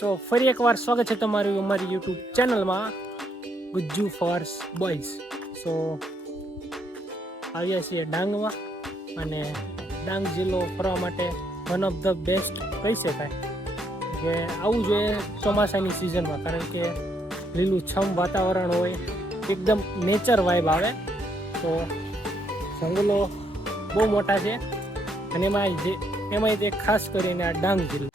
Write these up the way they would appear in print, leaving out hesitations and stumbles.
સો ફરી એકવાર સ્વાગત છે તમારું અમારી યુટ્યુબ ચેનલમાં ગુજ્જુ ફોર્સ બોયઝ. સો આવ્યા છીએ ડાંગમાં, અને ડાંગ જિલ્લો ફરવા માટે વન ઓફ ધ બેસ્ટ કહી શકાય કે આવું જોઈએ ચોમાસાની સિઝનમાં, કારણ કે લીલુંછમ વાતાવરણ હોય, એકદમ નેચર વાઇબ આવે. તો જંગલો બહુ મોટા છે, અને એમાં તે ખાસ કરીને આ ડાંગ જિલ્લો.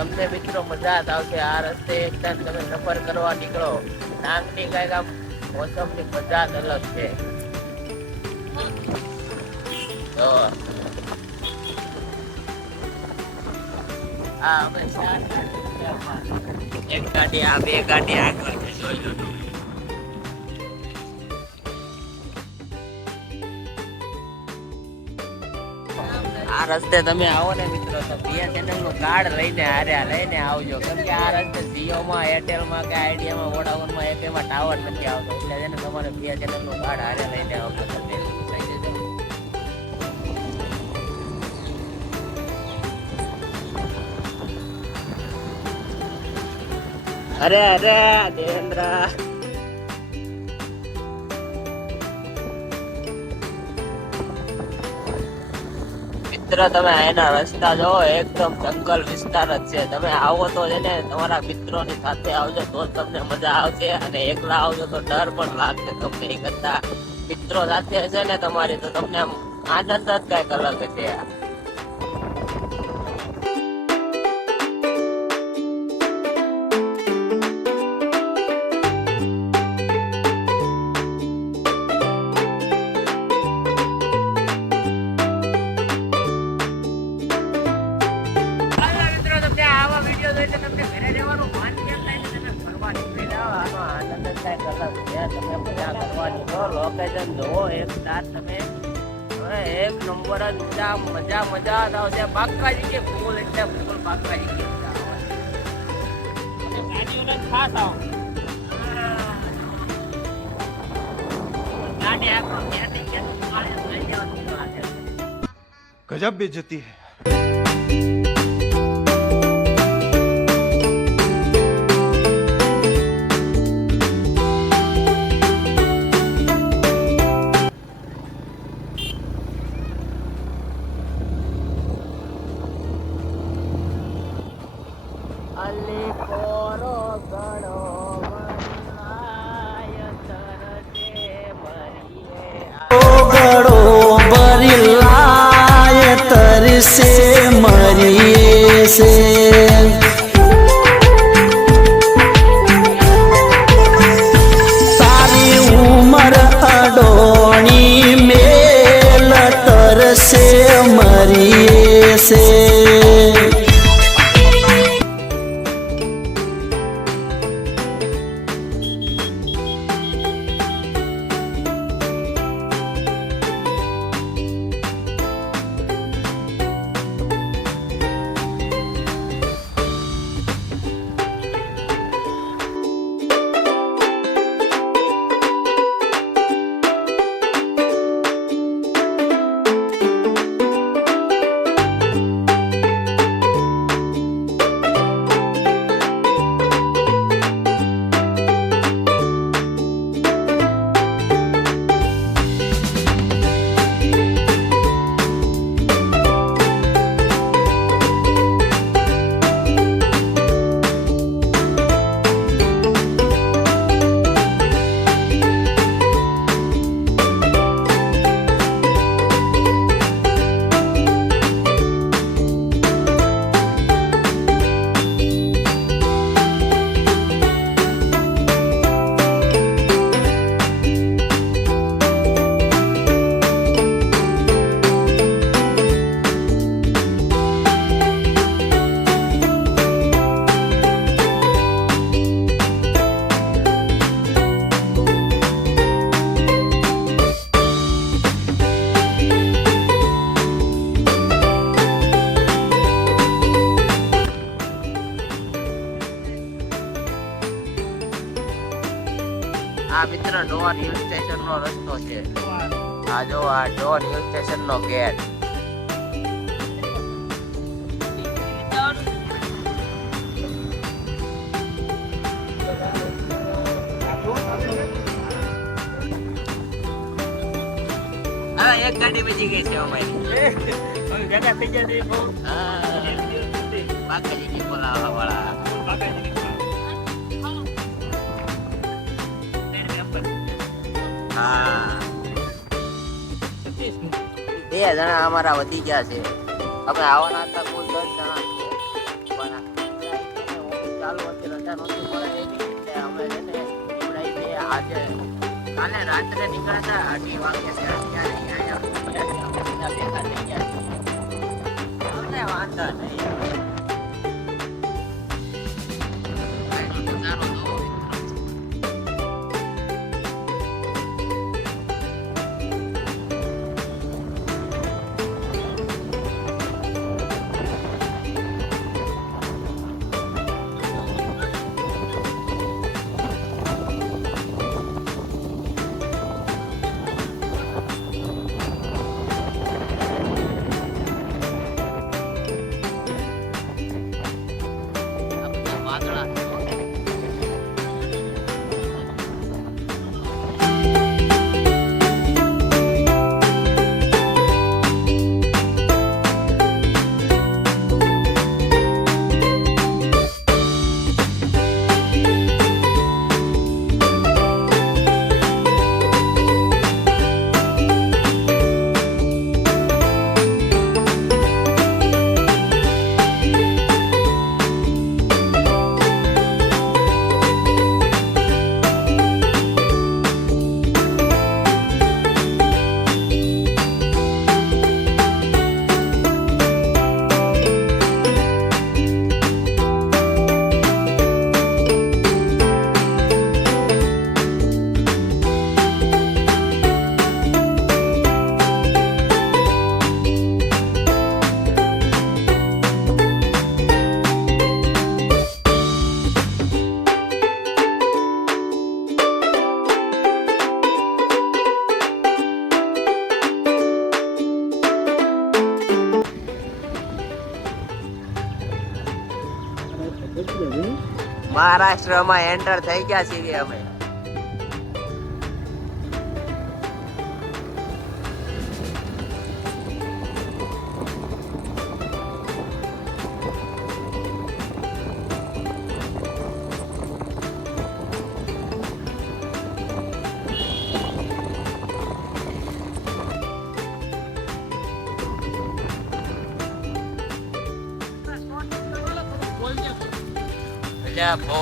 તમને મિત્રો મજા આવશે આ રસ્તે એકદમ તમે સફર કરવા નીકળો. ડાંગની કઈક આમ મોસમની મજા જ અલગ છે. તો અમે એક ગાડી, આ બે ગાડી આગળ છે, જોઈ લો. આ રસ્તે તમે આવો ને મિત્રો, તો BSNL નું કાર્ડ લઈને આવજો, કેમ કે આ રસ્તે જીઓમાં, એરટેલમાં કે આઈડિયામાં, વોડાફોનમાં એકેમાં ટાવર નથી આવતો, એટલે છે ને તમારે BSNL નું કાર્ડ હારે લઈને આવજો. તમને અરે દેવેન્દ્ર, મિત્રો તમે એના રસ્તા જો એકદમ જંગલ વિસ્તાર જ છે. તમે આવો તો છે ને તમારા મિત્રોની સાથે આવજો, તો તમને મજા આવશે, અને એકલા આવજો તો ડર પણ લાગશે તમને. એ કરતા મિત્રો સાથે હશે ને તમારી, તો તમને આનંદ જ કઈક અલગ છે. લોકેશન જોવો એક સ્ટાર, તમે એક નંબર જ મજા આવશે. બાકાજી કે ફૂલ, એટલે ફૂલ બાકાજી કે ગાડીઓને ખાસ આવો. ગાડી આખો गजब बेइज्जती है. આ મિત્ર ડોર હિલ સ્ટેશન નો રસ્તો છે. આ જો આ ડોર હિલ સ્ટેશન નો ગેટ. હા એક ગાડી બચી ગઈ છે અમારી. ભેગા થઈ ગયા છે બહુ. બાકાજી બોલાવા વાળા. હા 2 જણા અમારા વધી ગયા છે. અમે આવવાના હતા કુલ 10 જણા છે. પણ ચાલુ હતી રજા નહોતી મળે એટલે અમે છે ને નીકળાઈ છે આજે. કાલે રાત્રે નીકળ્યા હતા 8 વાગે છે. અત્યારે અહીંયા ભેગા થઈ ગયા છે. અમને વાંધો નહીં. નજારો જોવો. મહારાષ્ટ્રમાં એન્ટર થઈ ગયા છીએ અમે. બહુ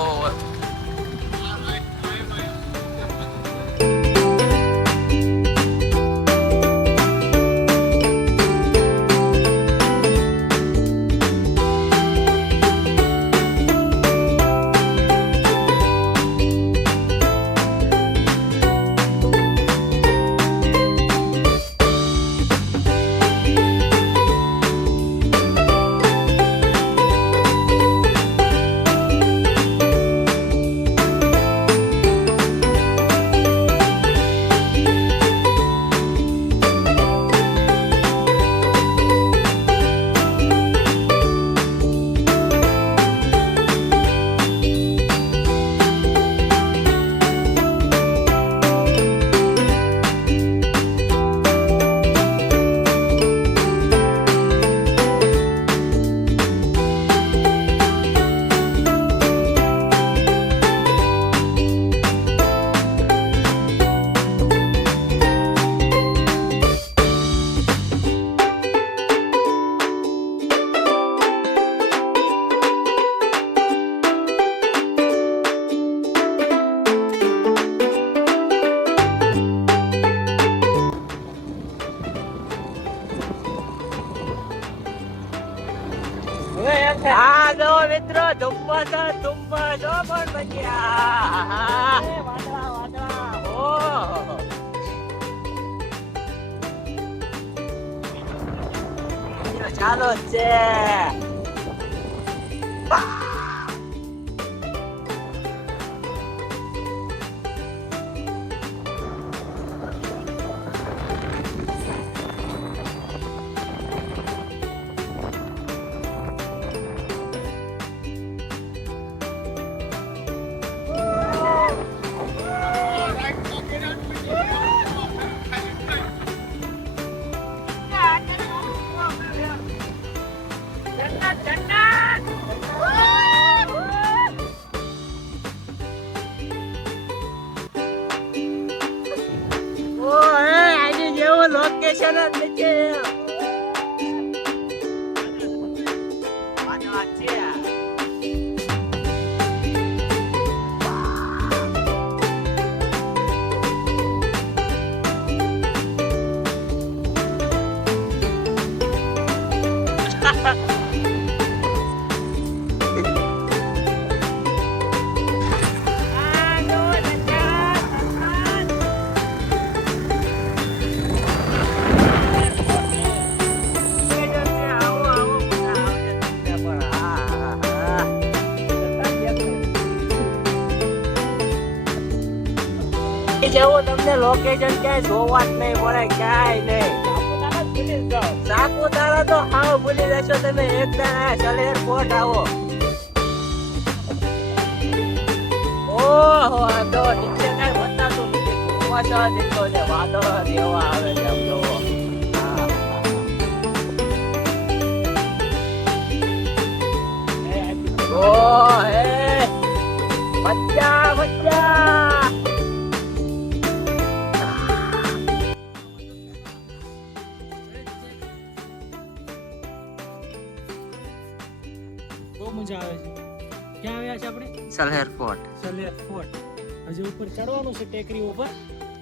હા જો મિત્રો ધુમ્મસ ધુમ્મસ જો પણ બન્યા. વાદળા વાદળા. ઓહો ચાલો છે. લોકેશન જ નીચે વાત છે. જેવું તમને લોકેશન ક્યાંય જોવા જ નહીં મળે, ક્યાંય નહીં. સાપુતારા તો હાવ ભૂલી જશો તમે. એકદમ સલેર કોટ આવો. ઓહો આ તો નીચે કઈ બતાતું નથી. કુવાસા દીધો છે, વાદળો જેવા આવે છે આમ જોવો. ઓહ હે બચ્ચા બચ્ચા. બહુ મજા આવે છે. ક્યાં આવ્યા છે આપણે? સલેર કોટ. સલેર ફોર્ટ. હજી ઉપર ચડવાનું છે ટેકરી ઉપર.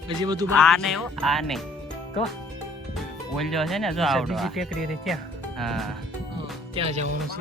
હજી બધું આ નહીં હો, આ નહીં. તો ઓલ્યો છે ને જો આવડો. બીજી ટેકરી રહી ત્યાં. હા ત્યાં જવાનું છે.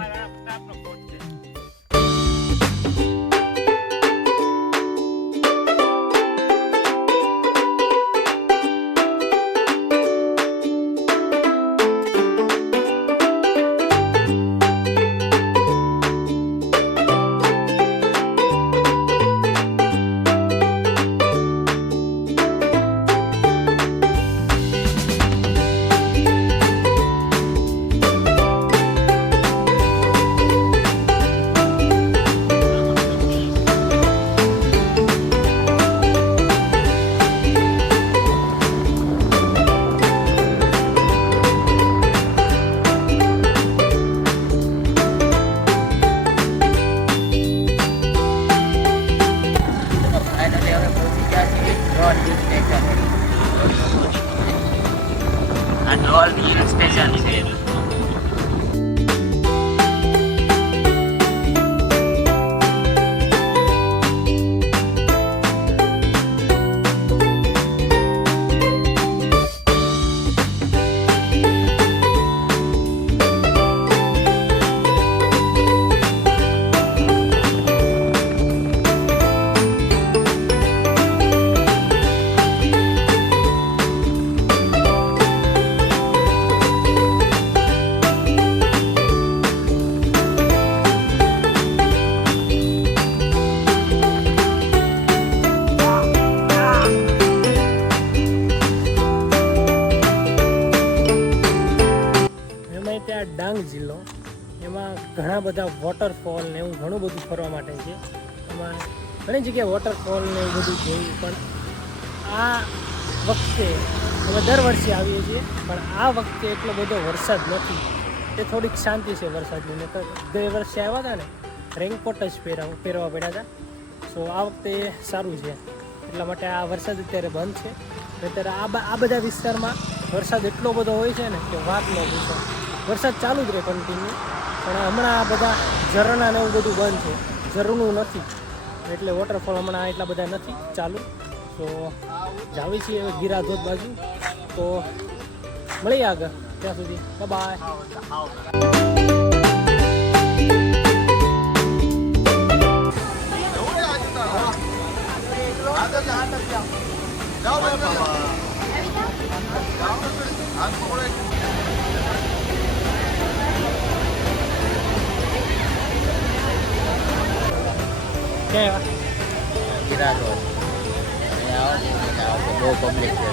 આ ડોલ હિલ સ્ટેશન છે. ત્યાં ડાંગ જિલ્લો, એમાં ઘણા બધા વોટરફોલ ને એવું ઘણું બધું ફરવા માટે છે. એમાં ઘણી જગ્યાએ વોટરફોલ ને એવું બધું જોયું, પણ આ વખતે અમે દર વર્ષે આવીએ છીએ, પણ આ વખતે એટલો બધો વરસાદ નથી. તે થોડીક શાંતિ છે વરસાદની. ને તો ગયે વર્ષે આવ્યા હતા ને, રેનકોટ જ પહેરવા પડ્યા હતા. સો આ વખતે સારું છે, એટલા માટે આ વરસાદ અત્યારે બંધ છે. અત્યારે આ બધા વિસ્તારમાં વરસાદ એટલો બધો હોય છે ને કે વાત ન પૂછો. વરસાદ ચાલુ જ રહે કન્ટિન્યુ, પણ હમણાં આ બધા ઝરણા ને એવું બધું બંધ છે, ઝરણું નથી, એટલે વોટરફોલ હમણાં એટલા બધા નથી ચાલુ. તો જાવી છીએ હવે ગીરા ધોધ બાજુ. તો મળીએ આગળ, ત્યાં સુધી બાય. ગીરા ધોધ બહુ પબ્લિક છે.